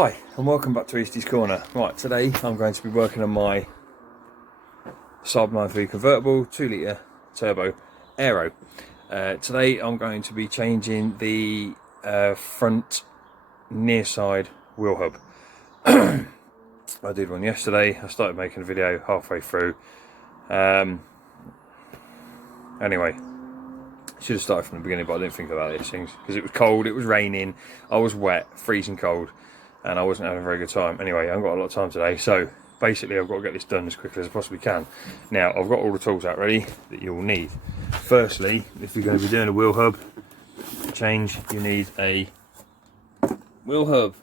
Hi and welcome back to Eastie's Corner. Right, today I'm going to be working on my Saab 9 convertible 2 litre turbo aero. Today I'm going to be changing the front near side wheel hub. I did one yesterday. I started making a video halfway through. Anyway, should have started from the beginning, but I didn't think about these things because it was cold, it was raining, I was wet, freezing cold, and I wasn't having a very good time. Anyway, I haven't got a lot of time today, so basically I've got to get this done as quickly as I possibly can. Now, I've got all the tools out ready that you'll need. Firstly, if you're going to be doing a wheel hub change, you need a wheel hub.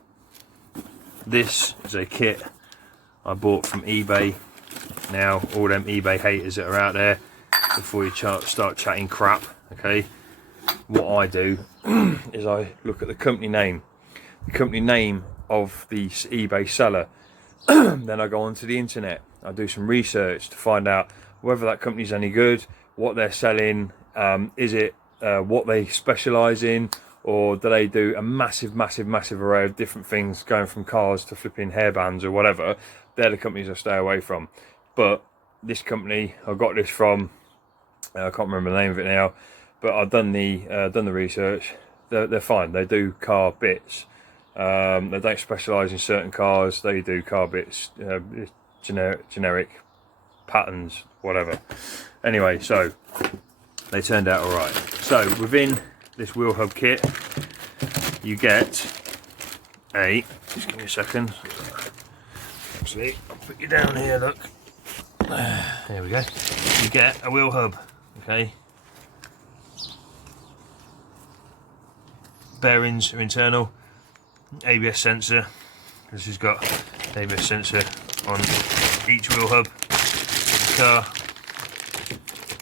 This is a kit I bought from eBay. Now, all them eBay haters that are out there, before you start chatting crap, okay, what I do is I look at the company name of the eBay seller. Then I go onto the internet, I do some research to find out whether that company's any good, what they're selling, is it what they specialise in, or do they do a massive array of different things, going from cars to flipping hairbands or whatever. They're the companies I stay away from. But this company, I got this from, I can't remember the name of it now, but I've done the research. They're fine. They do car bits. They don't specialise in certain cars. They do car bits, generic patterns, whatever. Anyway, so they turned out all right. So within this wheel hub kit, you get a. Just give me a second. Actually, I'll put you down here. Look. There we go. You get a wheel hub. Okay. Bearings are internal. ABS sensor. This has got ABS sensor on each wheel hub of the car.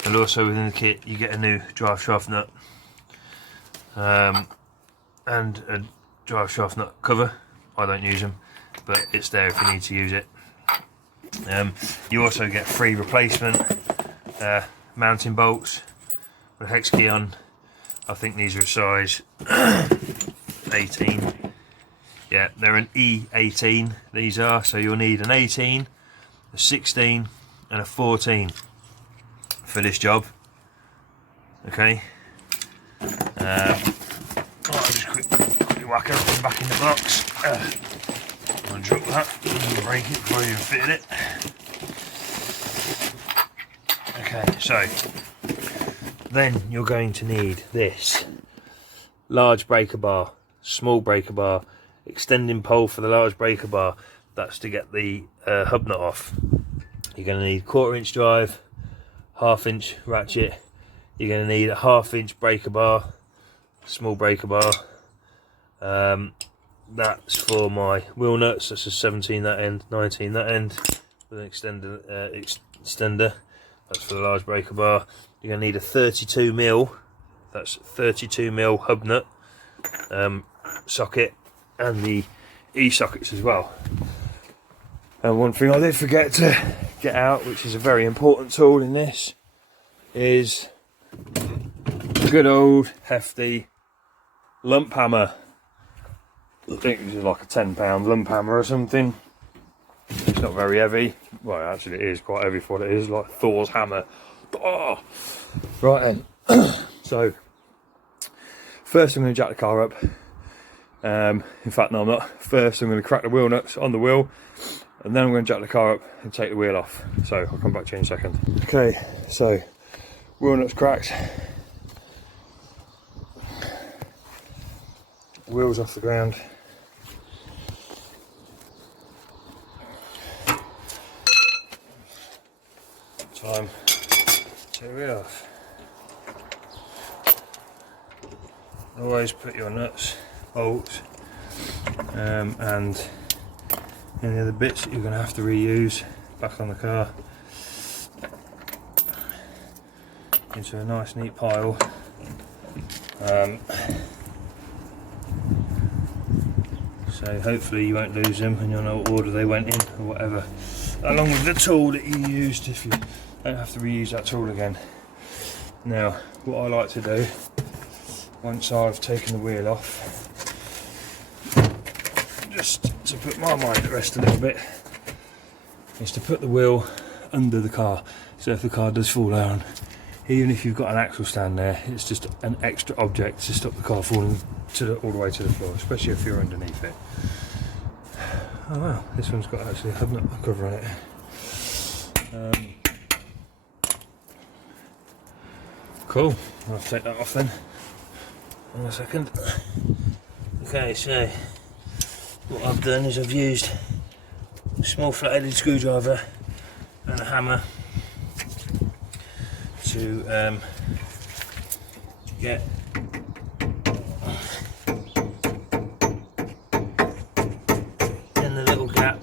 And also within the kit you get a new drive shaft nut and a drive shaft nut cover. I don't use them, but it's there if you need to use it. You also get 3 replacement mounting bolts with a hex key on. I think these are a size 18. Yeah, they're an E18, these are, so you'll need an 18, a 16 and a 14 for this job. Okay. I'll just quickly whack everything back in the box. I'm going to drop that, and break it before I even fitted it. Okay, so then you're going to need this large breaker bar, small breaker bar, extending pole for the large breaker bar. That's to get the hub nut off. You're going to need 1/4 inch drive, 1/2 inch ratchet. You're going to need a 1/2 inch breaker bar, small breaker bar. That's for my wheel nuts. That's a 17 that end, 19 that end, with an extender. That's for the large breaker bar. You're going to need a 32mm. That's 32mm hub nut socket, and the E-sockets as well. And one thing I did forget to get out, which is a very important tool in this, is a good old hefty lump hammer. I think this is like a 10-pound lump hammer or something. It's not very heavy. Well, actually it is quite heavy for what it is, like Thor's hammer. Oh. Right then. So first I'm going to jack the car up. In fact, no, I'm not. First I'm going to crack the wheel nuts on the wheel, and then I'm going to jack the car up and take the wheel off. So I'll come back to you in a second. Okay, so wheel nuts cracked, wheels off the ground. Time to take the wheel off. Always put your nuts, bolts, and any other bits that you're going to have to reuse back on the car into a nice neat pile. So hopefully you won't lose them and you'll know what order they went in or whatever, along with the tool that you used, if you don't have to reuse that tool again. Now what I like to do, once I've taken the wheel off, just to put my mind at rest a little bit, is to put the wheel under the car. So if the car does fall down, even if you've got an axle stand there, it's just an extra object to stop the car falling all the way to the floor, especially if you're underneath it. Oh wow, this one's got actually a hubnut cover on it. Cool, I'll take that off then in a second. Okay, so what I've done is I've used a small flat-headed screwdriver and a hammer to get in the little gap.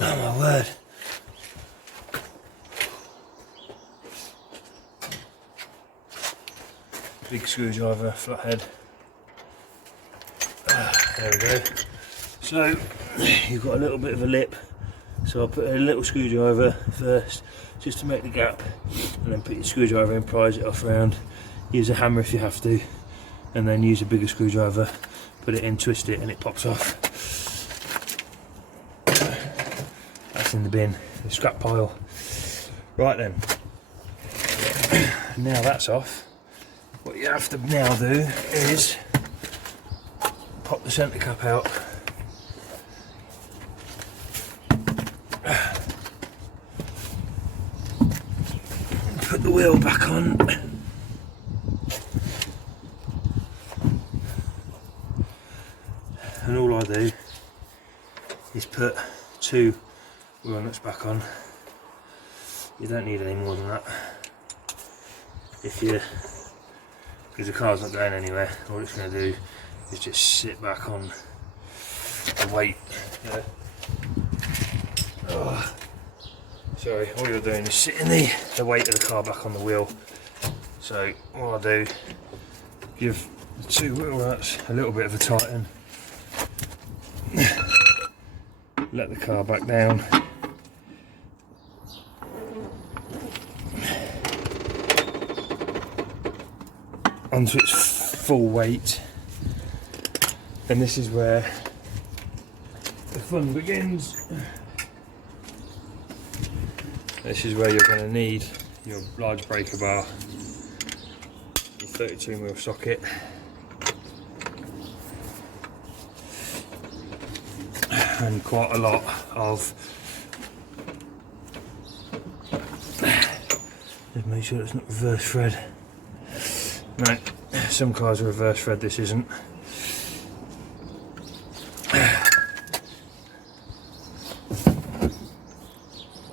Oh my word. Big screwdriver, flathead. There we go. So you've got a little bit of a lip, so I'll put a little screwdriver first just to make the gap, and then put your screwdriver in, prise it off around, use a hammer if you have to, and then use a bigger screwdriver, put it in, twist it, and it pops off. That's in the bin, the scrap pile. Right then, now that's off, what you have to now do is pop the centre cap out, put the wheel back on, and all I do is put 2 wheel nuts back on. You don't need any more than that. Because the car's not going anywhere, all it's going to do is just sit back on the weight. Yeah. Oh, sorry, all you're doing is sitting the weight of the car back on the wheel. So what I'll do, give the 2 wheel nuts a little bit of a tighten, let the car back down, onto its full weight, and this is where the fun begins. This is where you're going to need your large breaker bar, your 32mm socket, and quite a lot of, just make sure it's not reverse thread. No, some cars are reverse thread, this isn't.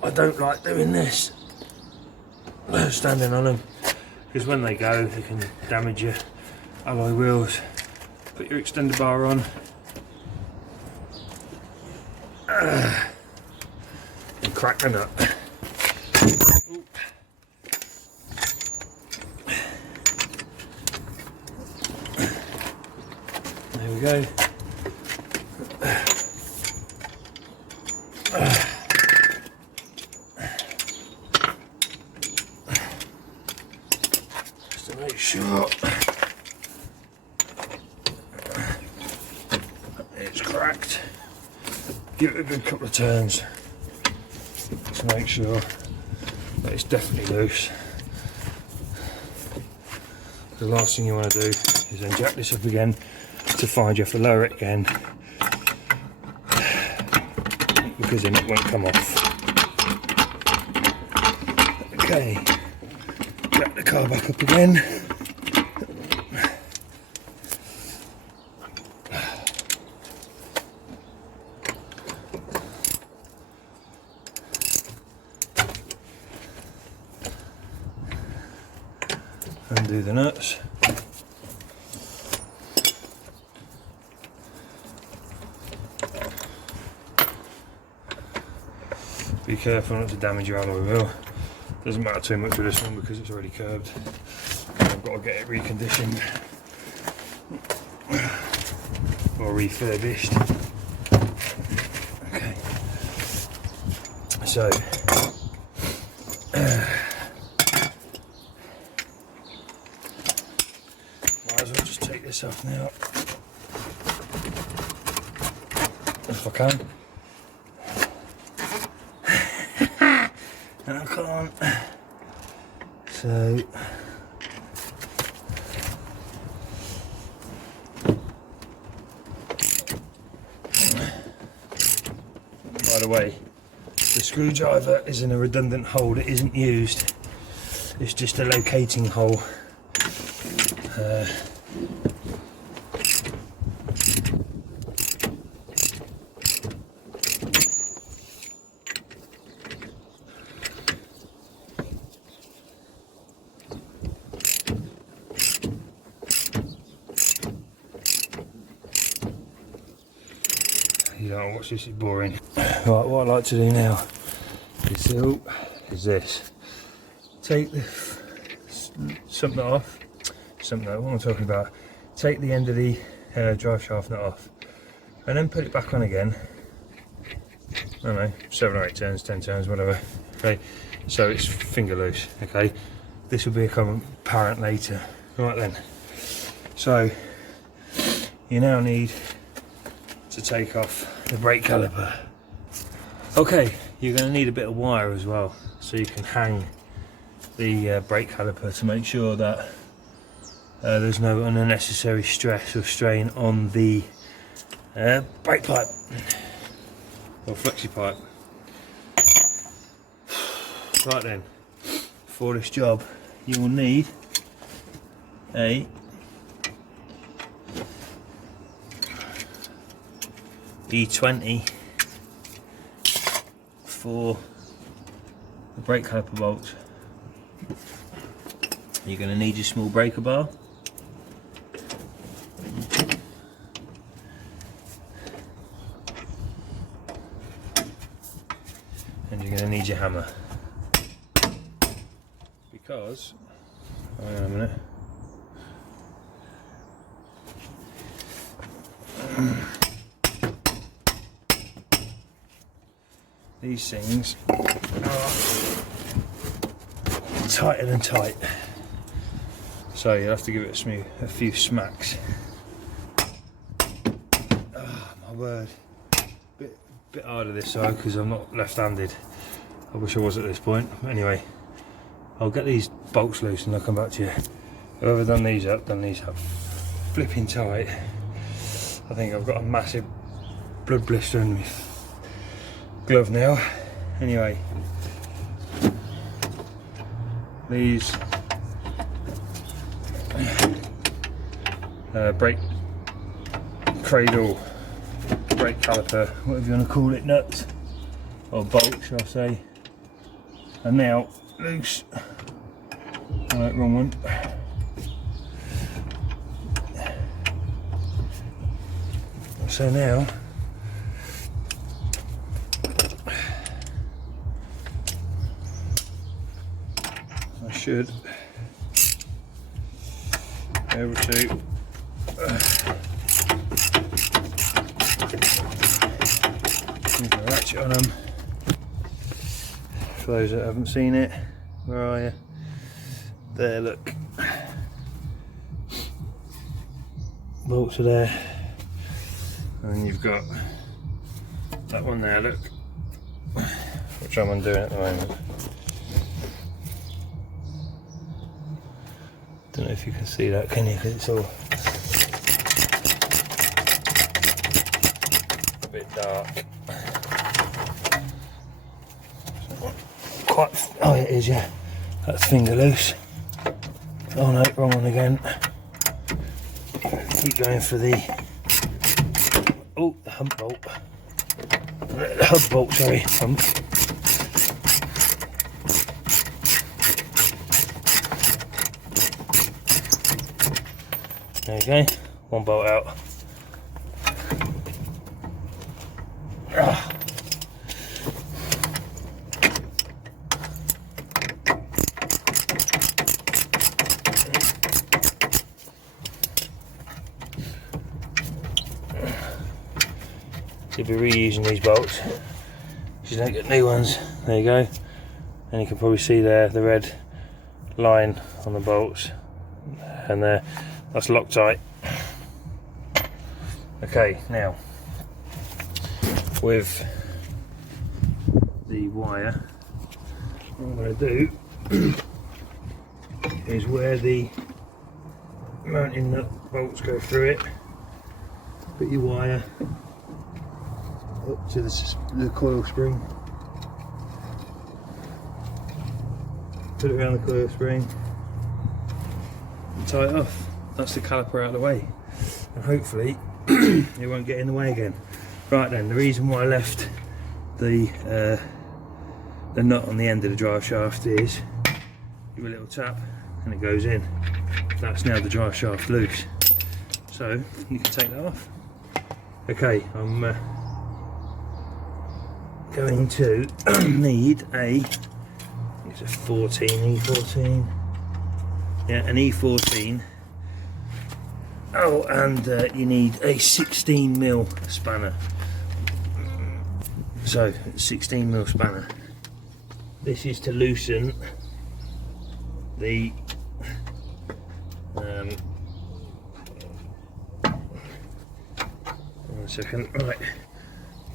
I don't like doing this, standing on them, because when they go they can damage your alloy wheels. Put your extender bar on, and crack the nut. There we go. Just to make sure it's cracked. Give it a good couple of turns to make sure that it's definitely loose. The last thing you want to do is then jack this up again to find you have to lower it again, because then it won't come off. Okay, jack the car back up again. Undo the nuts. Be careful not to damage your alloy wheel. Doesn't matter too much with this one because it's already curved. I've got to get it reconditioned or refurbished. Okay. So this off now. If I can. And I can't. So by the way, the screwdriver is in a redundant hole. It isn't used. It's just a locating hole. You don't watch this, it's boring. Right, what I like to do now is this. Take the something off. Something, what am I talking about? Take the end of the drive shaft nut off and then put it back on again. I don't know, 7 or 8 turns, 10 turns, whatever. Okay, so it's finger loose. Okay, this will become apparent later. Right then, so you now need to take off the brake caliper. Okay, you're going to need a bit of wire as well, so you can hang the brake caliper to make sure that there's no unnecessary stress or strain on the brake pipe or flexi pipe. Right then, for this job you will need a E20 for the brake caliper bolts. You're going to need your small breaker bar. And you're going to need your hammer. Because, hang on a minute. These things are tighter than tight, so you'll have to give it a few smacks. Oh, my word, bit harder this side because I'm not left-handed. I wish I was at this point. Anyway, I'll get these bolts loose and I'll come back to you. Whoever done these up, flipping tight. I think I've got a massive blood blister in me glove now. Anyway, these brake cradle, brake caliper, whatever you want to call it, nuts or bolts, shall I say, are now loose. Right, wrong one. So now I should be able to use a ratchet on them. For those that haven't seen it, where are you? There, look. Bolts are there. And then you've got that one there, look, which I'm undoing at the moment. Don't know if you can see that, can you? Because it's all a bit dark. Oh, it is, yeah. That's finger loose. Oh no, wrong one again. Keep going for the hump bolt. The hub bolt, sorry, hump. There you go, one bolt out. You'll be reusing these bolts, you don't get new ones. There you go, and you can probably see there the red line on the bolts, and there, that's Loctite. Okay, now with the wire, what I'm going to do is where the mounting nut bolts go through it, put your wire up to the coil spring, put it around the coil spring and tie it off. That's the caliper out of the way, and hopefully it won't get in the way again. Right then, the reason why I left the nut on the end of the drive shaft is give a little tap and it goes in. That's now the drive shaft loose, so you can take that off. Okay, I'm going to need it's a 14, E14, yeah, an E14. Oh, and you need a 16mm spanner. So 16mm spanner. This is to loosen the one second, right,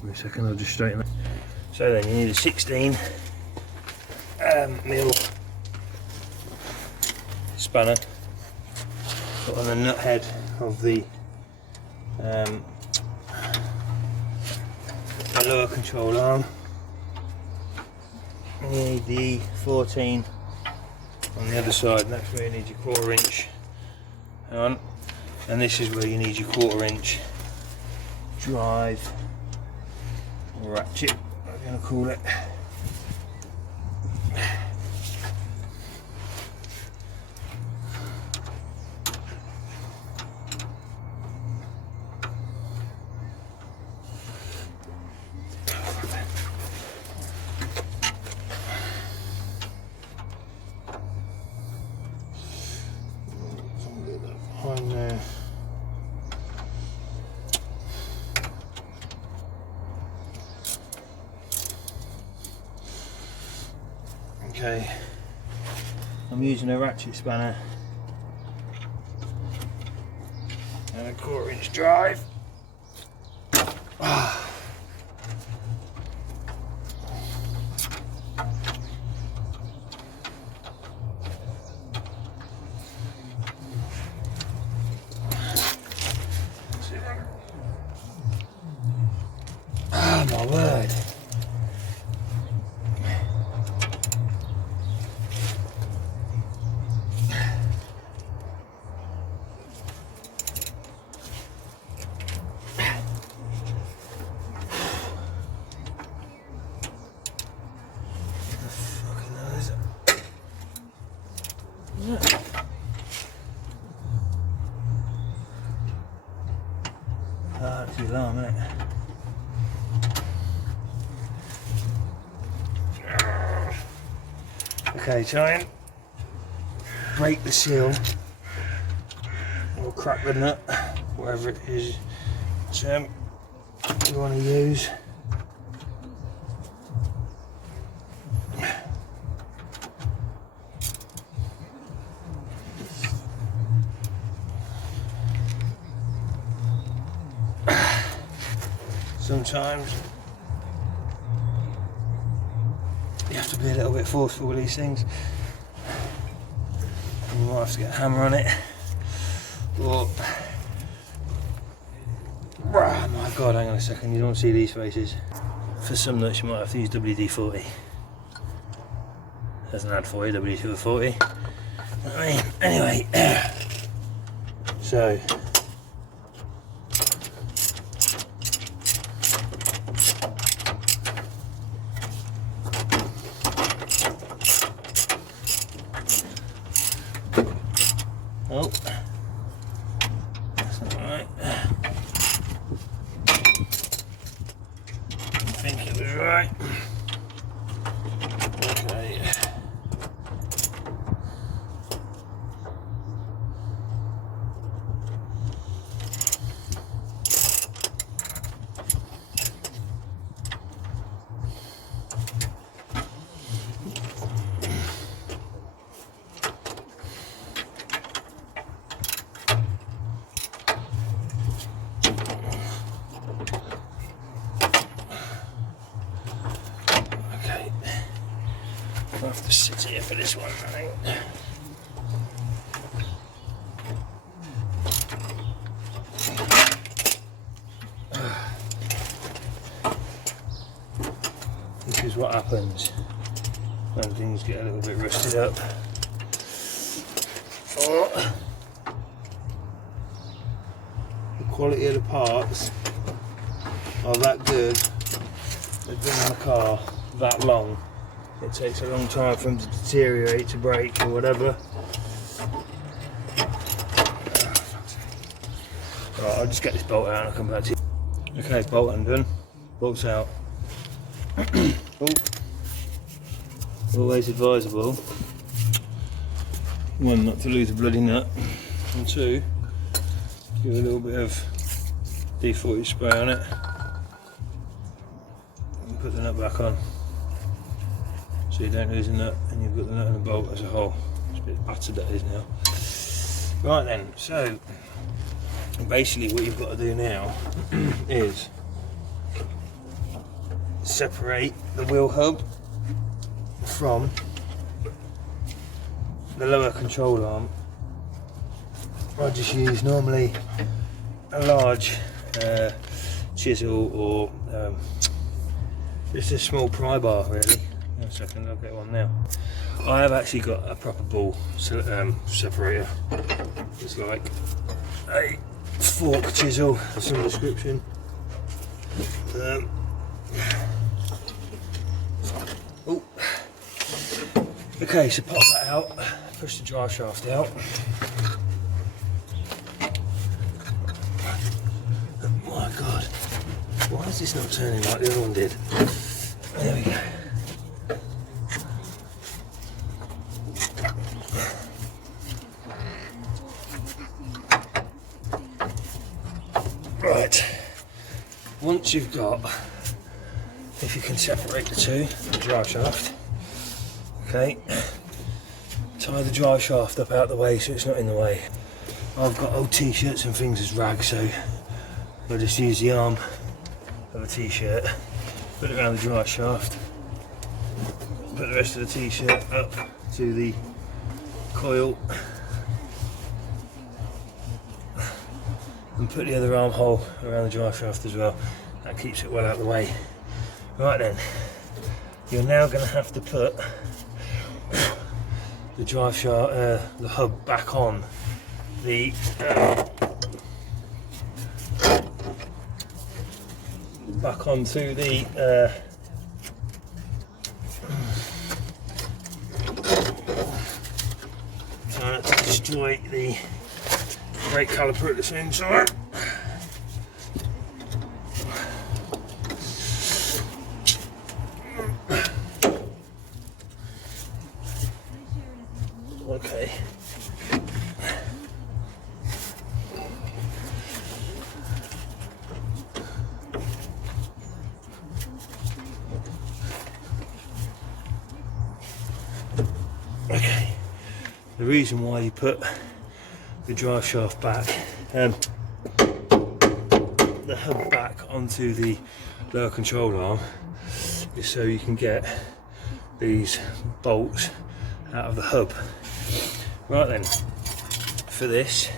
wait a second, I'll just straighten that. So then you need a 16 mil spanner put on the nut head of the lower control arm. You need the 14 on the other side, and that's where you need your 1/4 inch on, and this is where you need your 1/4 inch drive or ratchet, I'm going to call it. Okay, I'm using a ratchet spanner and a 1/4 inch drive. Oh my word. That's the alarm, isn't it? Okay, try and break the seal or crack the nut, whatever it is you want to use. Sometimes you have to be a little bit forceful with these things. You might have to get a hammer on it, or oh my god, hang on a second, you don't see these faces. For some nuts you might have to use WD-40. There's an ad for you, WD-40. I mean, anyway, so oh, that's not right. I think it was right. Okay. sit here for this one, I think. This is what happens when things get a little bit rusted up. Oh. The quality of the parts are that good. They've been in the car that long. It takes a long time for them to deteriorate, to break or whatever. Right, I'll just get this bolt out and I'll come back to you. Okay, bolt undone. Bolt's out. Oh. Always advisable. One, not to lose a bloody nut. And two, give a little bit of D40 spray on it. And put the nut back on. So you don't lose a nut and you've got the nut and the bolt as a whole. It's a bit battered that is now. Right then, so basically what you've got to do now is separate the wheel hub from the lower control arm. I just use normally a large chisel or just a small pry bar really. One second, I'll get one now. I have actually got a proper ball separator. It's like a fork chisel of some description. Oh. Okay, so pop that out, push the drive shaft out. Oh my god, why is this not turning like the other one did? There we go. Right, once you've got, if you can separate the two, the drive shaft, okay, tie the drive shaft up out the way so it's not in the way. I've got old t-shirts and things as rags, so I just use the arm of a t-shirt, put it around the drive shaft, put the rest of the t-shirt up to the coil, and put the other armhole around the drive shaft as well. That keeps it well out of the way. Right then, you're now going to have to put the drive shaft, the hub back on the back onto the try not to destroy the brake caliper at the same time. Okay. Okay. The reason why you put the drive shaft back, the hub back onto the lower control arm, is so you can get these bolts out of the hub. Right then, for this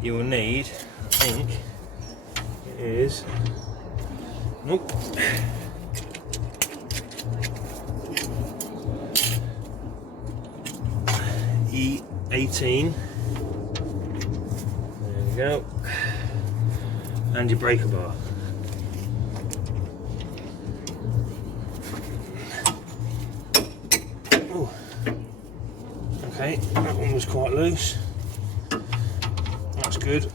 you will need, I think it is, nope, E18, there we go, and your breaker bar. Oh. Okay, that one was quite loose. That's good.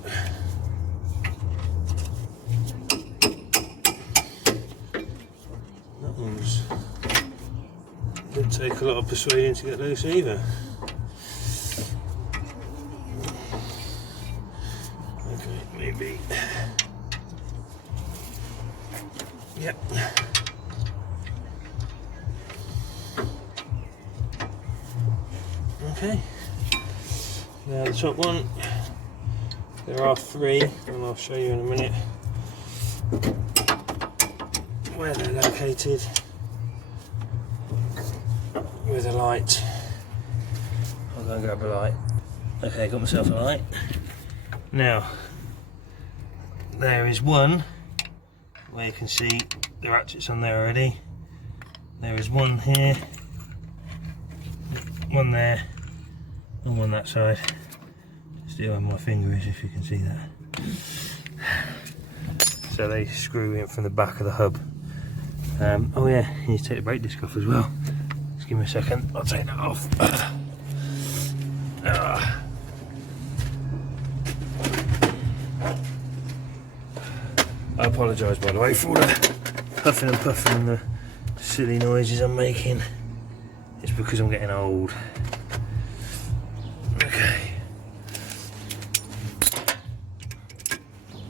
That one's didn't take a lot of persuading to get loose either. Okay, maybe. Yep. Okay, now the top one, there are three, and I'll show you in a minute where they're located. with a light. I'll go and grab a light. Okay, got myself a light. Now, there is one where you can see the ratchets on there already. There is one here, one there, and one that side. Still where my finger is, if you can see that. So they screw in from the back of the hub. Oh yeah, you need to take the brake disc off as well. Just give me a second, I'll take that off. I apologise, by the way, for all the puffing and puffing and the silly noises I'm making. It's because I'm getting old. Okay.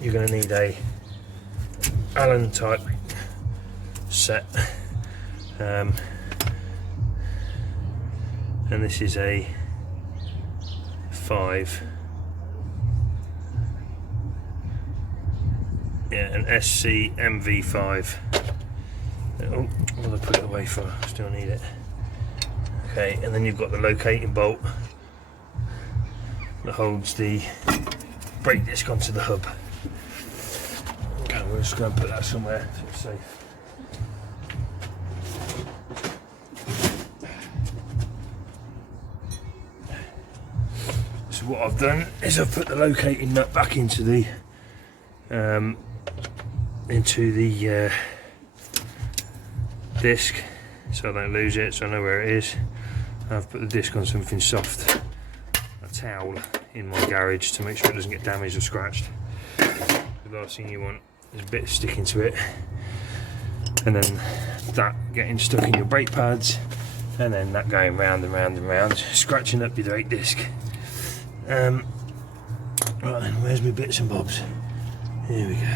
You're going to need a Allen type set, and this is a 5. Yeah, an SC MV5. Oh, I'm going to put it away for, I still need it. Okay, and then you've got the locating bolt that holds the brake disc onto the hub. Okay, we're just going to put that somewhere so it's safe. So what I've done is I've put the locating nut back into the disc, so I don't lose it, so I know where it is. I've put the disc on something soft, a towel, in my garage to make sure it doesn't get damaged or scratched. The last thing you want is a bit sticking to it, and then that getting stuck in your brake pads, and then that going round and round and round, scratching up your brake disc. Right then, where's my bits and bobs? Here we go.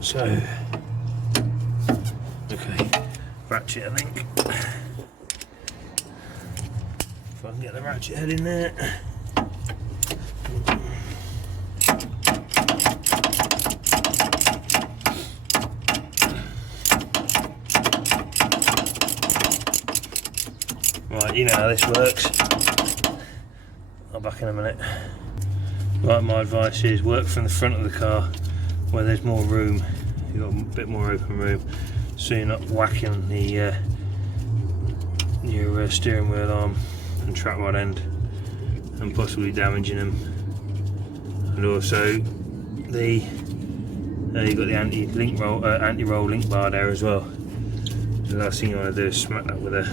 So, okay, ratchet I think. If I can get the ratchet head in there. Right, you know how this works. I'll back in a minute. Right, my advice is work from the front of the car where there's more room. You've got a bit more open room, so you're not whacking the your steering wheel arm and track rod end and possibly damaging them. And also the you've got the anti-roll link bar there as well. The last thing you want to do is smack that with a